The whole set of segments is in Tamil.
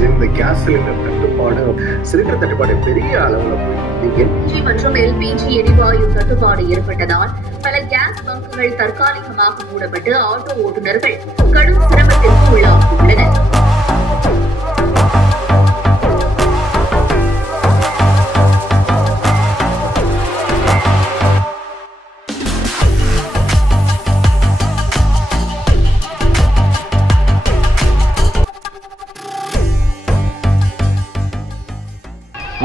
சிலிண்டர் கேஸ் சிலிண்டர் தட்டுப்பாடு சிலிண்டர் தட்டுப்பாடு பெரிய அளவுல எல்பிஜி மற்றும் எல்பிஜி எரிவாயு தட்டுப்பாடு ஏற்பட்டதால் பல கேஸ் பங்குகள் தற்காலிகமாக மூடப்பட்டு ஆட்டோ ஓட்டுநர்கள் கடும் சிரமத்திற்கு உள்ளாகியுள்ளனர்.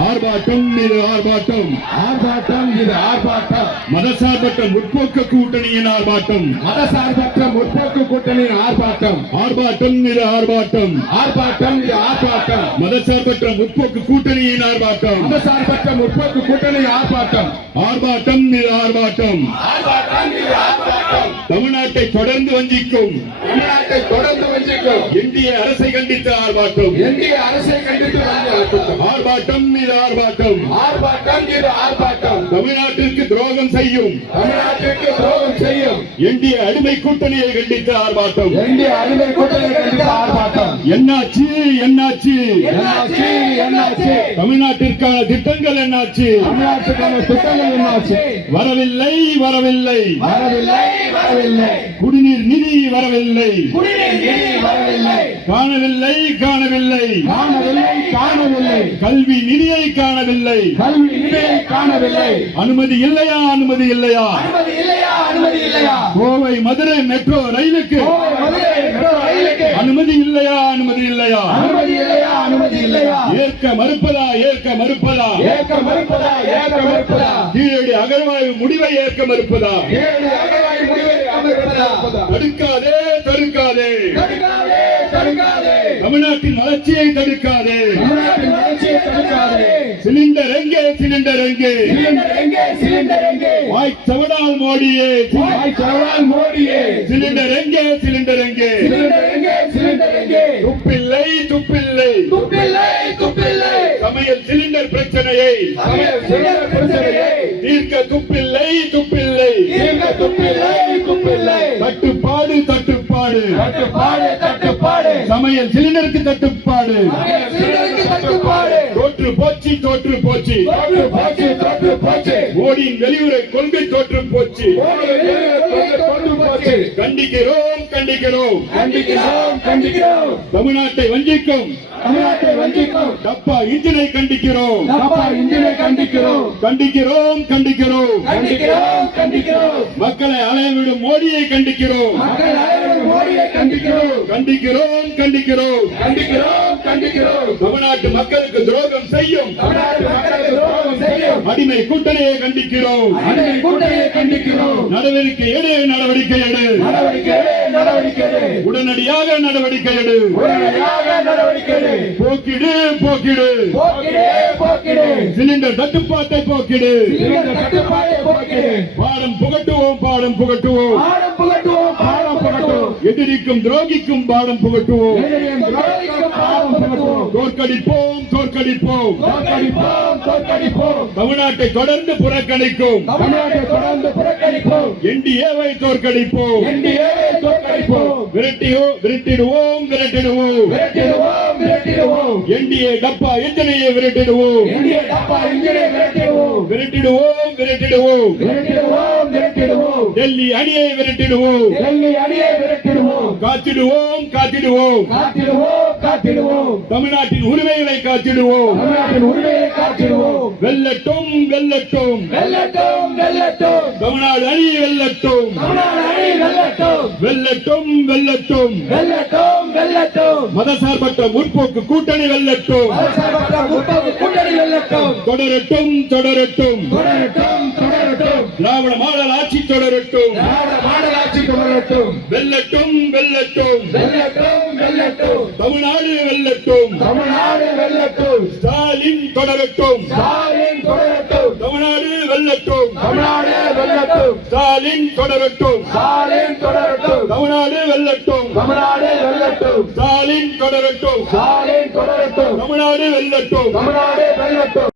ஆர்ப்பாட்டம் இது ஆர்ப்பாட்டம், ஆர்ப்பாட்டம் இது ஆர்ப்பாட்டம். மதசார்பற்ற முற்போக்கு கூட்டணியின் ஆர்ப்பாட்டம், மதசார்பற்ற முற்போக்கு கூட்டணியின் ஆர்ப்பாட்டம். ஆர்ப்பாட்டம் இது ஆர்ப்பாட்டம், ஆர்ப்பாட்டம் இது ஆர்ப்பாட்டம். மதசார்பற்ற முற்போக்கு கூட்டணியின் ஆர்ப்பாட்டம், மதசார்பற்ற முற்போக்கு கூட்டணியின் ஆர்ப்பாட்டம். ஆர்ப்பாட்டம் இது ஆர்ப்பாட்டம். ஆர்ப்பாட்டம் இது ஆர்ப்பாட்டம். தமிழ்நாட்டை தொடர்ந்து வஞ்சிக்கும், தமிழ்நாட்டை தொடர்ந்து வஞ்சிக்கும் இந்திய அரசை கண்டித்த ஆர்ப்பாட்டம், இந்திய அரசை கண்டித்து ஆர்ப்பாட்டம். ஆர்ப்பாட்டம் இது ஆர்ப்பாட்டம். ஆர்ப்பாட்டம் இது ஆர்ப்பாட்டம். தமிழ்நாட்டிற்கு துரோகம் செய்யும், தமிழ்நாட்டிற்கு துரோகம் செய்யும் இந்திய அடிமை கூட்டணியை கண்டித்த ஆர்ப்பாட்டம், இந்திய அடிமை கூட்டணியை கண்டித்த ஆர்ப்பாட்டம். என்னாச்சு என்னாச்சு என்னாச்சு என்னாச்சு? தமிழ்நாட்டிற்கான திட்டங்கள் என்னாச்சு? தமிழ்நாட்டுக்கான திட்டங்கள் என்னாச்சு? வரவில்லை வரவில்லை, வரவில்லை வரவில்லை. குடிநீர் நிதி வரவில்லை, குடிநீர் நிதி வரவில்லை, காணவில்லை காணவில்லை, காணவில்லை காணவில்லை. கல்வி நிதியை காணவில்லை, கல்வி நிதியை காணவில்லை. அனுமதி இல்லையா அனுமதி இல்லையா? அனுமதி இல்லையா அனுமதி இல்லையா? கோவை மதுரை மெட்ரோ ரயிலுக்கு கோவை மதுரை மெட்ரோ ரயிலுக்கு அனுமதி இல்லையா அனுமதி இல்லையா? அனுமதி இல்லையா அனுமதி இல்லையா? ஏற்க மறுப்பதா ஏற்க மறுப்பதா? ஏற்க மறுப்பதா ஏற்க மறுப்பதா? கீழடி அகழ்வாய்வு முடிவை ஏற்க மறுப்பதா? ஏழு அகழ்வாய் முடிவை அமர்ப்பதா? தடுக்காதே தடுக்காதே, தடுக்காதே தடுக்காதே. தமிழ்நாட்டின் வளர்ச்சியை தடுக்காதே. தமிழ்நாட்டின் வளர்ச்சியை தடுக்காதே. சிலிண்டர் எங்கே சிலிண்டர் எங்கே? சிலிண்டர் எங்கே சிலிண்டர் எங்கே? வாய்ச்சவடால் மோடியே, வாய் சவடால் மோடியே. சிலிண்டர் எங்கே சிலிண்டர் எங்கே? சிலிண்டர் எங்கே சிலிண்டர் எங்கே? துப்பில்லை துப்பில்லை, துப்பில்லை துப்பில்லை. சமையல் சிலிண்டர் பிரச்சனையை சமையல் சிலிண்டர் பிரச்சனையை தீர்க்க துப்பில்லை துப்பில்லை, தீர்க்க துப்பில்லை துப்பில்லை. தட்டுப்பாடு தட்டுப்பாடு, தட்டுப்பாடு தட்டுப்பாடு. சமையல் சிலிண்டருக்கு தட்டுப்பாடு. சமையல் சிலிண்டருக்கு தட்டுப்பாடு. தோற்று போச்சு தோற்று போச்சு, தோற்று போச்சு தோற்று போச்சு. மோடியின் வெளியுறவு கொள்கை தோற்று போச்சு. தோற்று போச்சு. கண்டிக்கிறோம் கண்டிக்கிறோம், கண்டிக்கிறோம் கண்டிக்கிறோம். தமிழ்நாட்டை வஞ்சிக்கும் தமிழ்நாட்டை வஞ்சிக்கும் டப்பா இன்ஜினை கண்டிக்கிறோம் தப்பா இந்தியை கண்டிக்கிறோம். கண்டிக்கிறோம் கண்டிக்கிறோம், கண்டிக்கிறோம் கண்டிக்கிறோம். மக்களை அலையவிடும் மோடியை கண்டிக்கிறோம் மக்கள் அனைவரும் மோடியை கண்டிக்கிறோம். கண்டிக்கிறோம் கண்டிக்கிறோம். கண்டிக்கிறோம் கண்டிக்கிறோம். தமிழ்நாட்டு மக்களுக்கு துரோகம் செய்யும் தமிழ்நாட்டு மக்களுக்கு துரோகம் செய்யும் அடிமை கூட்டணியை கண்டிக்கிறோம். அடிமை கூட்டணியை கண்டிக்கிறோம். நடவடிக்கை எடு நடவடிக்கை எடு, நடவடிக்கை எடு, நடவடிக்கை எடு. உடனடியாக நடவடிக்கை எடு. உடனடியாக நடவடிக்கை எடு. போக்கிடு போக்கிடு, போக்கிடு போக்கிடு. சிலிண்டர் தட்டுப்பாட்டை போக்கிடு. சிலிண்டர் தட்டுப்பாட்டை போக்கிடு. பாடம் புகட்டுவோம் பாடம் புகட்டுவோம், பாடம் புகட்டுவோம் பாடம் புகட்டுவோம். எதிரிக்கும் துரோகிக்கும் பாடம் புகட்டுவோம். எதிரியும் துரோகிக்கும் பாடம் புகட்டுவோம். தோற்கடிப்போம் தோற்கடிப்போம், தோற்கடிப்போம் தோற்கடிப்போம். தமிழ்நாட்டை தொடர்ந்து புறக்கணிக்கும் தமிழ்நாட்டை தொடர்ந்து புறக்கணிப்போம். என்டிஏவை தோற்கடிப்போம். என்டிஏவை தோற்கடிப்போம். விரட்டிடுவோம் விரட்டிடுவோம் விரட்டிடுவோம் விரட்டிடுவோம். என்டிஏ டப்பா எத்தனையை விரட்டிடுவோம். இந்திய டப்பா இந்தியை விரட்டிடுவோம். விரட்டிடுவோம் விரட்டிடுவோம், விரட்டிடுவோம் விரட்டிடுவோம். டெல்லி அணியை விரட்டிடுவோம். டெல்லி அணியை விரட்டிடுவோம். காத்திடுவோம் காத்திடுவோம், காத்திடுவோம் காத்திடுவோம். தமிழ்நாட்டின் உரிமைகளை காத்திடுவோம். தமிழ்நாட்டின் உரிமையை காத்திடுவோம். வெல்லட்டும் வெல்லட்டும், வெல்லட்டும் வெல்லட்டும். தமிழ்நாடு அணி வெல்லட்டும். தமிழ்நாடு அணி வெல்லட்டும். வெல்லட்டும் வெல்லட்டும், வெல்லட்டும் வெல்லட்டும். மதசார்பற்ற முற்போக்கு கூட்டணி வெல்லட்டும். அரசாங்கப்பட்ட முற்போக்கு கூட்டணி வெல்லட்டும். தொடரட்டும் தொடரட்டும், தொடரட்டும் தொடரட்டும். திராவிட மாடல் ஆட்சி தொடரட்டும். திராவிட மாடல் ஆட்சி தொடரட்டும். வெல்லட்டும் வெல்லட்டும், வெல்லட்டும் வெல்லட்டும். தமிழ்நாடு வெல்லட்டும். தமிழ்நாடு வெல்லட்டும். ஸ்டாலின் தொடரட்டும். ஸ்டாலின் தொடரட்டும். தமிழ்நாடு வெல்லட்டும். தமிழ்நாடு வெல்லட்டும். ஸ்டாலின் தொடரட்டும். ஸ்டாலின் தொடரட்டும். தமிழ்நாடு வெல்லட்டும். தமிழ்நாடு வெல்லட்டும். ஸ்டாலின் தொடரட்டும். ஸ்டாலின் தொடரட்டும். தமிழ்நாடு வெல்லட்டும். தமிழ்நாடு வெல்லட்டும்.